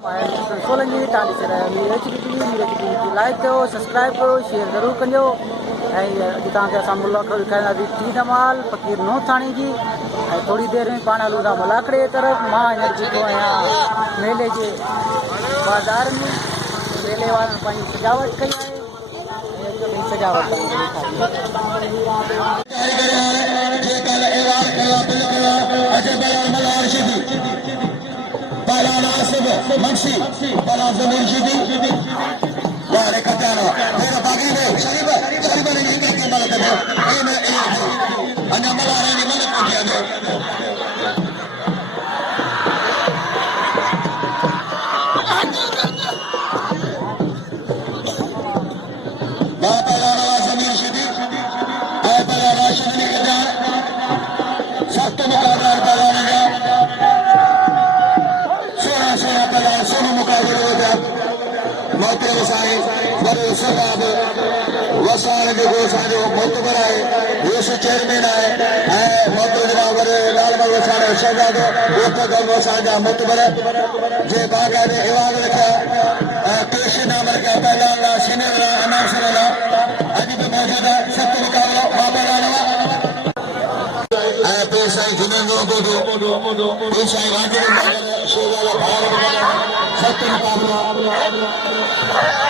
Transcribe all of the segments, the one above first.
सोलंगी टाली से लाइक करो सब्सक्राइब करो शेयर जरूर करियो टी धमाल फकीर नो थानी जी थोड़ी देर में पान हलूदा मलाकड़े तरफ मां बीठो आहियां मेले के बाज़ार में मेले वारनि पंहिंजी सजावट कई आहे सजावट Bala Nasib, Mansi, Bala Zamir Shidi, Ware Katana, Hera Bagribe, Shariba, Shariba ne inge ke malak hai, ene anya malare ni malak ko diya ne. Bala Zamir Shidi, Bala Rashid ne kya, sakto mukabla Bala ne kya. Sonu मुकाबले हो गया मोहतरम साहिब बड़े सदाब vassal के गोसाजो मोहतबर है Yusuf chairman है मोहतरम जनाब लाल बाग वसाल शहजादो वफद वसाजा मोहतबर जे बागा ने इवाद रखा पेश नाम रखा पहला ला सीनियर ला अनाउंसर ला अभी भी मौजूद है सख्त मुकाबला बाबा लालवा पेशाई जुनेंदो बोदो पेशाई राजे शेवाला भारत सत्य मुकाबला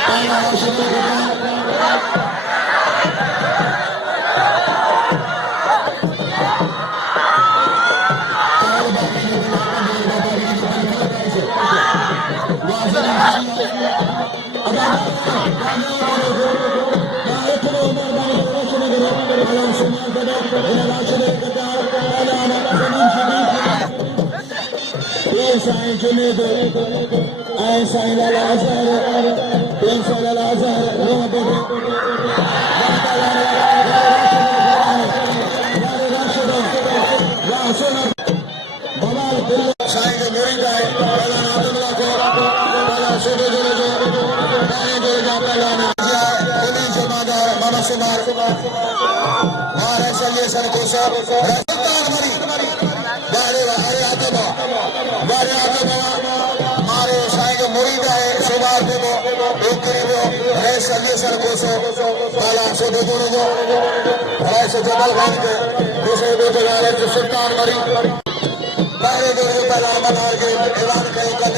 पहला शुरू Sain Junaid, Sain Al Azhar, Sain Al Azhar, Sain Murid hai, Bala Nadamla ko, Bala Sudo Jolo jo, Bala Jolo ja Bala Naja, Kuli Jamada, Mama Sumar, Mara Salye Sar ko sab, Sultan Mari, Bare Hare Ataba. हमारे साईं मुरीद है सुबार दे दो एक करीबो है सल्ले sir को सो बाला सो दे दो जो है से जबल खान के दूसरे दो जगह है सुल्तान मरी बारे दो जो पहला बना के ऐलान कहीं कर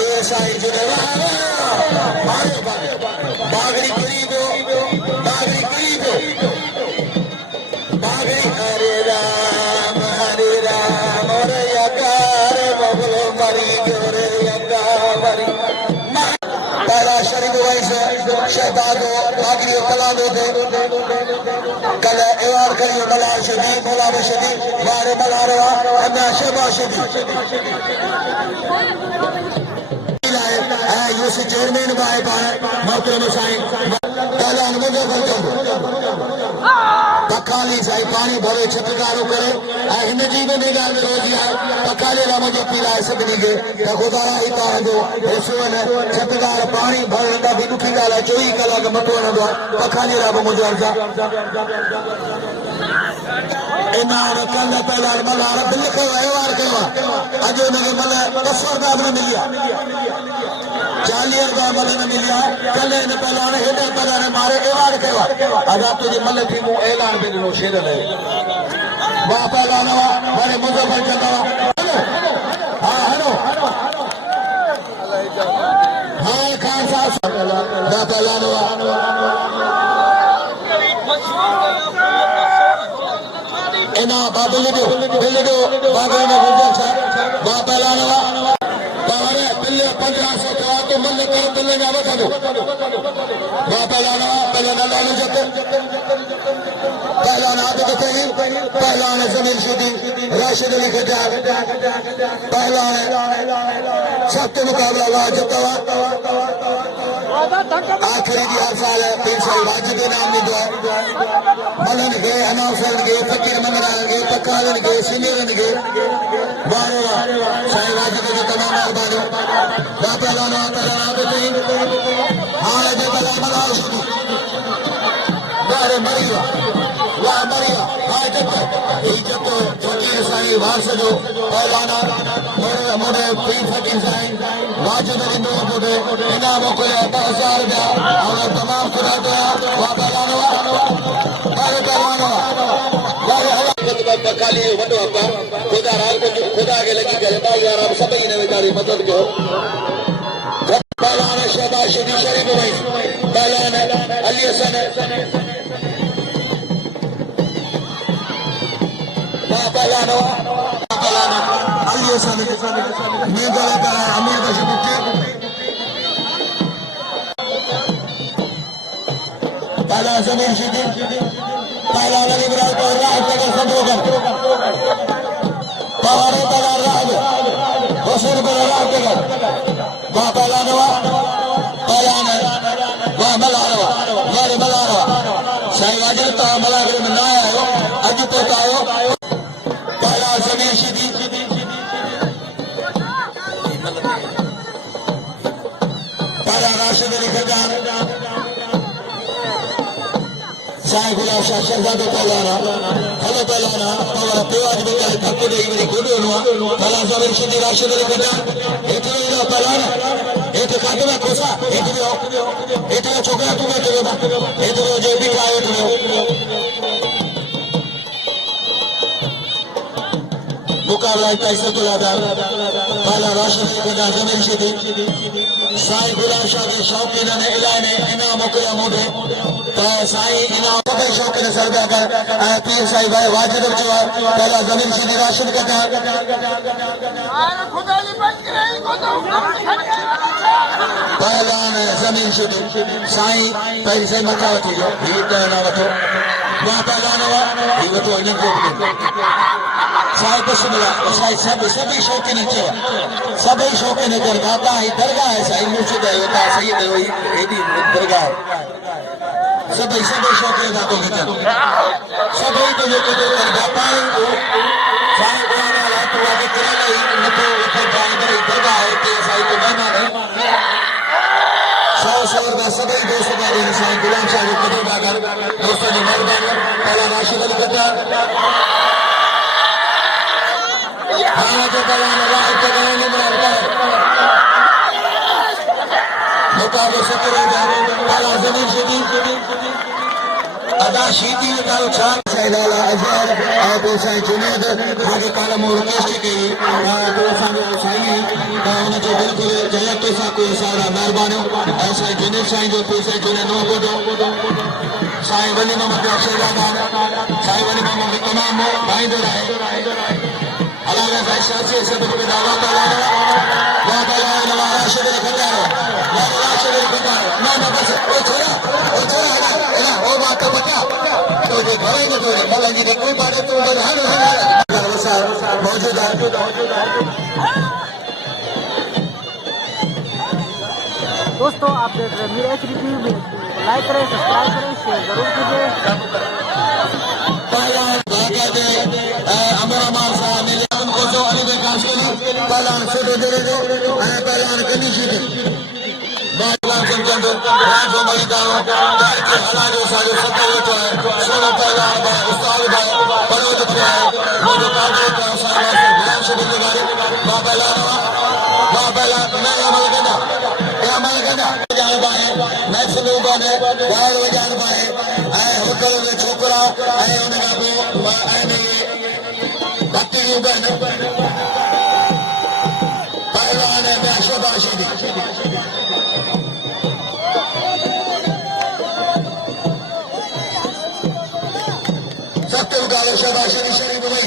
ये साईं जुड़े मारे बागरी करीबो बागरी हरे राम मोरे याकार बबलो मरी जोरे याकारी पहला शरीफ वैसे शहदादो बागरी कला दो दे कल एवार करियो मलार शदी मोला शदी मारे मलारवा अन्ना Shaba शदी Yusuf chairman bye bye मोहतरम साईं पहला अनुभव करतो पखाली साईं पानी भरे छटकारो करे इन जी में निगाह में रोजी है पखाली ला मुझे पीलाए सगनी के खुदा हिता दो रसूल छटकार पानी भरंदा भी दुखी गाला 24 कलाक मतो न दो पखाली ला मुझे अर्जा इना कल पहला मलार दिल के व्यवहार कयो अजो ने मल 10 रुपया न मिलिया 40 रुपया मल न मिलिया कल ने पहला ने हेडर पदा ने मारे व्यवहार कयो अदा तुझे मल थी मु ऐलान पे दिनो शेर ले वाह पहला नवा मारे मुजफ्फर चंदा हां हेलो हां खान साहब वाह पहला नवा इना बाबल दो बागे में गुंजा वाह पहला नवा बारे बिल्ले 1500 का तो मन के बिल्ले ना बता दो वाह पहला नवा पहला ना डालो जत पहला ना तो कहीं पहला ने जमीन शुदी राशिद अली खजान पहला है सत्य मुकाबला हुआ जतवा आखिरी दी हर साल है 3 साल वाजिब नाम नहीं दो मलन के अनाउंसर के फकीर मंगरान के पकालन के सीनियरन के बारवा साईं वाजिब के तमाम मेहरबानी बापा लाना तलाना पे नहीं हां जे बला बला शुरू बारे मरिया वाह मरिया आज तक इज्जत फकीर साईं वारस जो पहलाना मोड़े पी फकीर साईं वाजिद अली नो मोड़े इनाम मोकिलिया 10,000 रुपया और तमाम सुरा दिया वाह खाली वॾो अब्बा खुदा राल को खुदा के लगी करे यार आप सभी ने बेचारी मदद कयो पहलवान शहबाज शरीफ भाई पहलवान अली हसन पहलवान अली हसन नींदल का अमीर बशर पहलवान जमीन शिदी पहलवान अली इब्राहिम को राह तक संदोगन पहाड़े तक राह हुसैन को राह तक वाह पहलवानवा पहलवान वाह मलारवा यार मलारवा साईं वाजिद ता मलागरे में ना आयो अज तक आयो पहलवान जमीन शिदी पहलवान राशिद अली खजान साईं गुलाब शाह शहजादो पहलवाना हेलो पहलवाना और तेवाज में का धक्को दे मेरी गोडो नुआ पहलवान जमीन शिदी राशिद अली खजान एतरे लो पहलवान एते काटे में कोसा एतरे छोकरा तू बैठे एतरे जे भी आयो तू मुकाबला कैसे तुलादार पहला राशिद अली खजान जमीन शिदी साईं गुलाब शाह के शौकीन ने इलाने इनाम मोकिलिया मोढे तो साईं इनाम सभई शौकीन सरदा कर पीर साईं भाई वाजिद जो पहला जमीन शिदी राशिद का पहलवान जमीन शिदी साईं पहिरीं साईं मथा वठी वियो हीउ त न वठो वाह पहलवान वाह हीउ वठो हिननि खे साईं कुझु मिला साईं सभई शौकीन चयो सभई शौकीन कर बाबा ही दरगाह है साईं मुर्शिद है वता सैयद वही एडी दरगाह सभई शौकीन बातों के सभई तो जो कर बाबा साईं गुलाम वाला तो आगे चला गई नतो ऊपर जाकर दरगाह है के साईं को मेहमान है 100 रुपया सभई दोस्त का साईं गुलाम शाह जो कदम आकर दोस्तों ने मेहरबानी पहला राशिद अली खजान हाँ जो पहलवान राह के नहीं मिलता मुकाबले से पहला जमीन शिदी अदा शीदी का उछाल सैदाला अजहर और दो साईं जुनेद आगे कालम और रिक्वेस्ट की दो साईं उन जो बिल्कुल जय तो सा कोई सारा मेहरबानी ऐसा जुनेद साईं जो कोई साईं जुनेद नो बोलो साईं वली मोहम्मद अक्षरदान साईं वली मोहम्मद तमाम भाई दो रहे अल्लाह का फैसला से सब को दावा पहलाना वाह पहलवान राशिद अली खजान राशिद अली खजान ना बस ओ छोरा ना ओ बात तो बता तो जे घरे न जोड़े मलंगी ने कोई बात तो बधान मौजूद है दोस्तों आप देख रहे हैं मेरा एक रिव्यू में लाइक करें सब्सक्राइब करें शेयर जरूर कीजिए अमरामान साहब मिले उनको जो अली बे काशली पहलवान छोटे दे पहलवान कनी शीदी बादलां चंद राजो मलिकाओ तार के हलालो साजो सत्ता वेठो है सोनो पहलवान भाई उस्ताद भाई परोज थिया है वो जो कादर का साहब गुलाम शबीर के बारे मां पहलवान मैं अमल करना जान पाए मैं सुनो बने बाहर हो जान पाए ऐ होटल में छोकरा ऐ उनका को ऐ नहीं भक्ति बन पहलवान है शहबाज दी सत्य उगालो शहबाज शरीफ भाई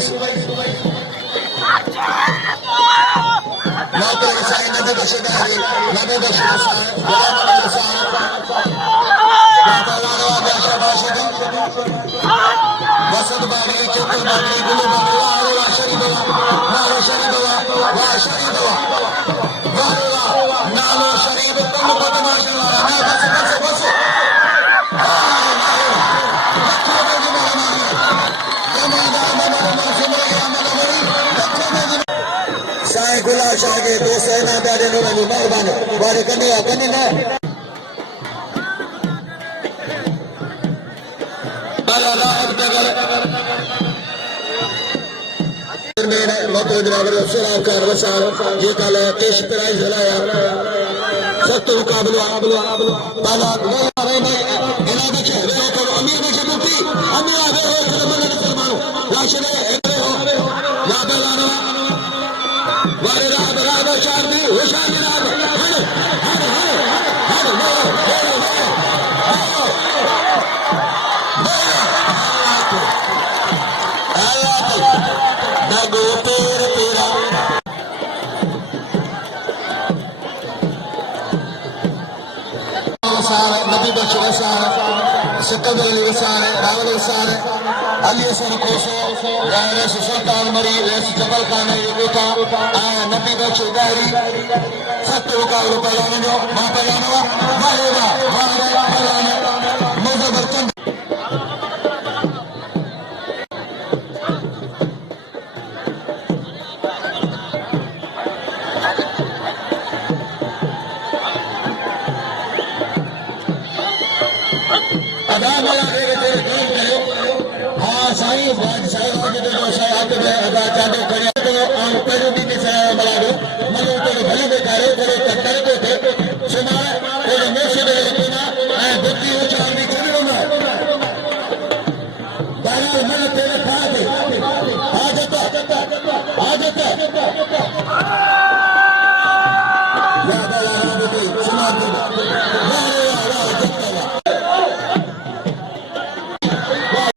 माता साईं नबी बशदारी नबी बशदार गुलाम साहब पहलवान वाला शहबाज दी वसंत बागी चतुर बागी गुलू बागी वाह शरीफ नालो शरीफ वाह शरीफ वाह नालो शरीफ तुम बदमाश वाला मैं बस साईं गुलाब शाह के दो सेना प्यारे लोगों की मेहरबानी बारे कन्या ना चेयरमैन मोहतरम जनाब सलाम खान वसार ये कल केश प्राइज हलाया सख्त मुकाबला ताला अमीर बख्श मुफ्ती अमीर आ गए हो मुसलमानों लाशने हो या बेलानो वारे राह चार दी होशार जनाब नबी बख्श वसार सिकंदर अली वसार रावल वसार अली हसन कोसो रस सुल्तान मरी रस जबल खान गोता नबी बख्श उदारी सत मुकाबलो पहलाने जो मां पहलानो वाहेगा पहलाने मुजफ्फर चंद हाँ साईं साईं अदा चादर